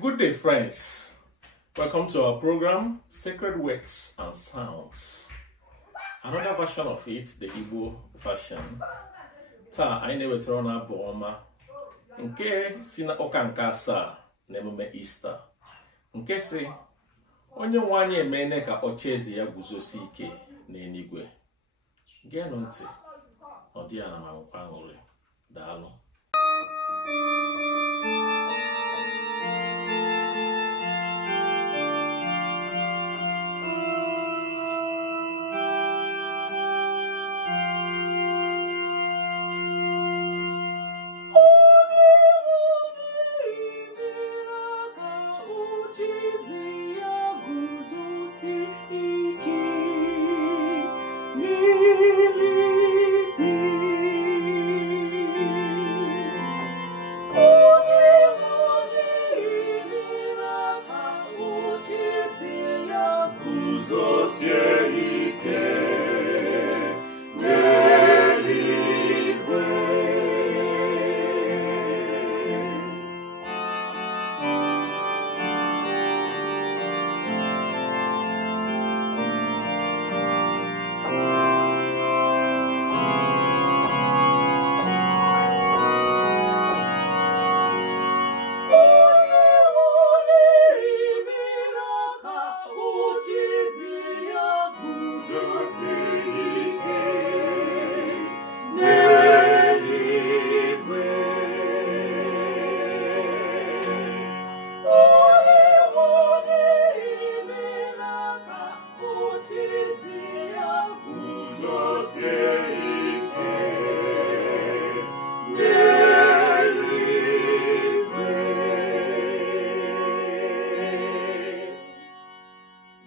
Good day, friends. Welcome to our program, Sacred Works and Sounds. Another version of it, the Igbo version. Ta anyị na-ewetara na abụ ọma nke si na ụka nke asaa na emume Easter. Nke si onye nwe anyị emene ka ocheeze ya guzosi ike n'eluigwe. Geenụ ntị, ọ dị ya na ma nkwa aṅụrị. Daalụ.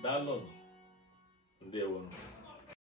Daalụ. Ndewo.